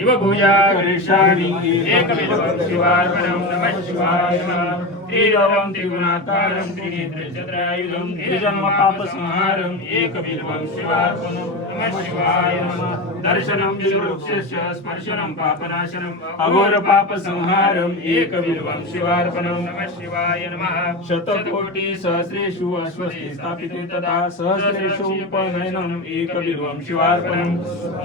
शिवपूजा करिष्यामि एकबिल्वं शिवार्पणं नमः शिवाय नमः त्रिदलं त्रिगुणाकारं त्रिनेत्रचतुरायुधं त्रिजन्मपापसंहारम् एकबिल्वं शिवार्पणं नमः शिवाय नमः दर्शनं विष्णुवृक्षस्य स्पर्शनं पापनाशनम् अघोरपापसंहारम् एकबिल्वं शिवार्पणं नमः शिवाय नमः शतकोटि सहस्रेषु अश्वस्ति स्थापिते तथा सहस्रेषु उपनयनम् एकबिल्वं शिवार्पणं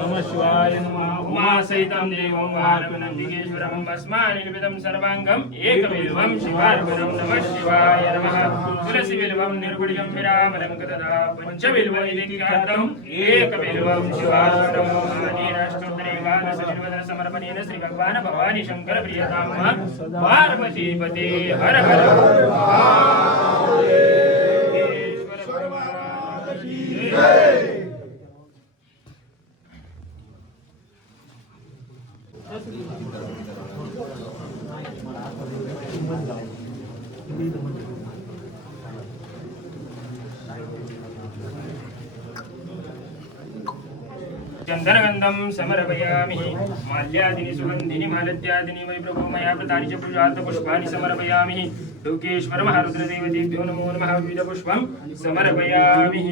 नमः शिवाय नमः उमासहितं देवं वार्पणं विघ्नेश्वरं भस्मानिर्मितं सर्वाङ्गम् एकबिल्वं शिवार्पणं नमः शिवाय नमः तुलसीबिल्वं निर्गुणिकं विरामलं तथा पञ्चबिल्वैदिकार्थम् एकबिल्वं शिवार्पणं समर्पणेन श्री भगवान भवानी शंकर प्रियताम पार्वती पते हर हर चंदनगंधं समर्पयामि माल्यादिनि सुगंधिनि मालत्यादिनि वै प्रभो मया प्रतानि च पूजार्थ पुष्पाणि समर्पयामि लोकेश्वर महारुद्रदेवतेभ्यो नमो नमः विविध पुष्पं समर्पयामि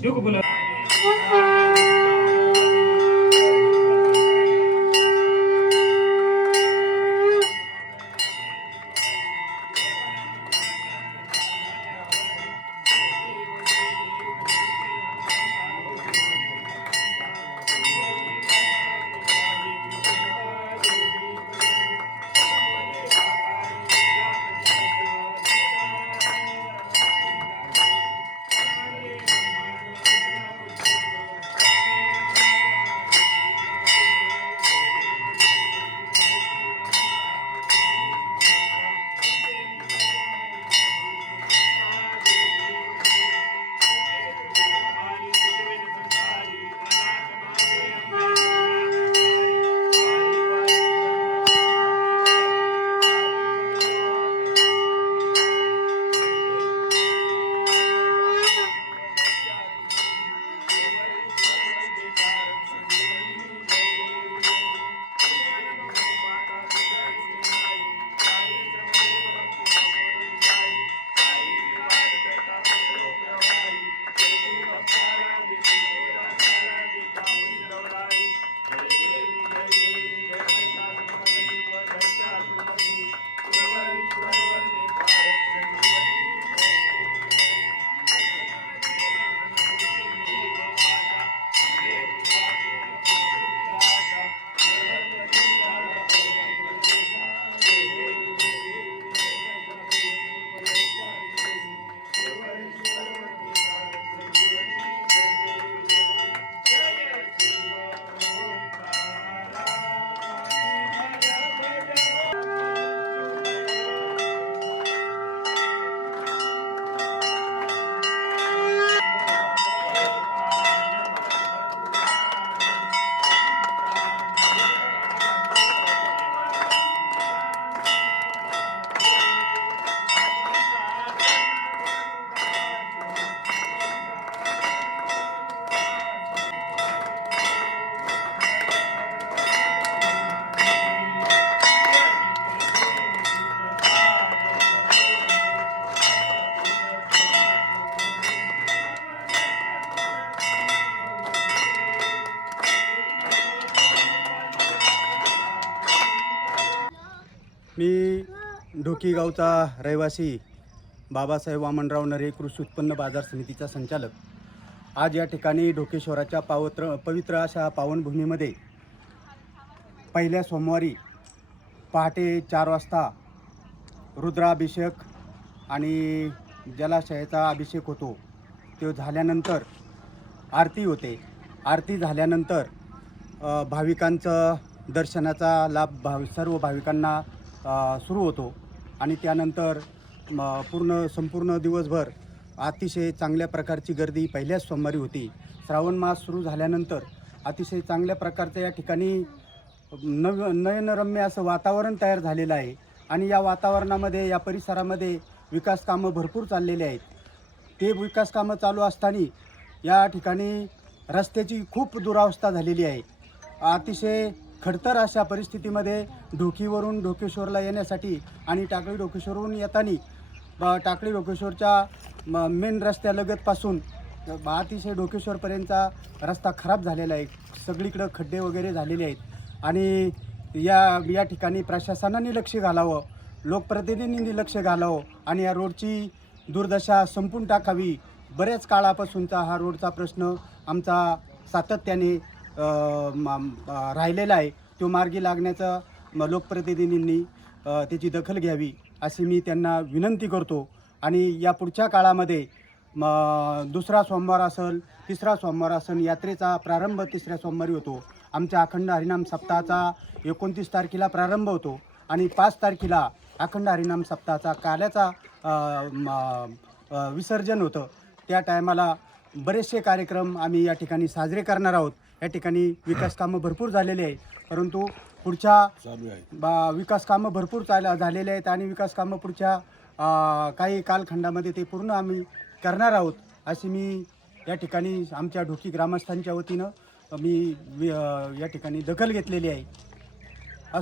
शिवकुल मी ढोकी गावचा रहिवासी बाबासाहेब वामनराव नरे कृषी उत्पन्न बाजार समितीचा संचालक। आज या ठिकाणी ढोकेश्वराच्या पवित्र अशा पावनभूमीमध्ये पहिल्या सोमवारी पहाटे 4 वाजता रुद्राभिषेक आणि जलाशयाचा अभिषेक होतो। तो झाल्यानंतर आरती होते। आरती झाल्यानंतर भाविकांचं दर्शनाचा लाभ सर्व भाविकांना सुरू होतो आणि त्यानंतर संपूर्ण दिवसभर अतिशय चांगल्या प्रकारची गर्दी पहिल्याच सोमवारी होती। श्रावण मास सुरू झाल्यानंतर अतिशय चांगल्या प्रकारचं या ठिकाणी नयनरम्य असं वातावरण तयार झालेलं आहे आणि या वातावरणामध्ये या परिसरामध्ये विकास कामं भरपूर चाललेली आहेत. ते विकास कामं चालू असताना या ठिकाणी रस्त्याची खूप दुरावस्था झालेली आहे. अतिशय खडतर अशा परिस्थितीमध्ये ढोकीवरून ढोकेश्वरला येण्यासाठी आणि टाकळी ढोकेश्वरवरून येताना टाकळी ढोकेश्वरच्या मेन रस्त्यालगतपासून अतिशय ढोकेश्वरपर्यंतचा रस्ता खराब झालेला आहे. सगळीकडं खड्डे वगैरे झालेले आहेत आणि या ठिकाणी प्रशासनाने लक्ष घालावं, लोकप्रतिनिधींनी लक्ष घालावं आणि या रोडची दुर्दशा संपून टाकावी. बऱ्याच काळापासूनचा हा रोडचा प्रश्न आमचा सातत्याने राहिलेला आहे. तो मार्गी लागण्याचा लोकप्रतिनिधींनी त्याची दखल घ्यावी अशी मी त्यांना विनंती करतो. आणि या पुढच्या काळामध्ये दुसरा सोमवार असेल, तिसरा सोमवार असेल, यात्रेचा प्रारंभ तिसऱ्या सोमवारी होतो. आमच्या अखंड हरिनाम सप्ताहाचा 29 तारखेला प्रारंभ होतो आणि 5 तारखेला अखंड हरिनाम सप्ताहाचा काल्याचा विसर्जन होतं. त्या टायमाला बरेचसे कार्यक्रम आम्ही या ठिकाणी साजरे करणार आहोत. या ठिकाणी विकास कामं भरपूर झालेले आहे, परंतु पुढच्या विकास कामं भरपूर झालेले आहेत आणि विकास कामं पुढच्या काही कालखंडामध्ये ते पूर्ण आम्ही करणार आहोत अशी मी या ठिकाणी आमच्या ढोकी ग्रामस्थांच्या वतीनं मी या ठिकाणी दखल घेतलेली आहे.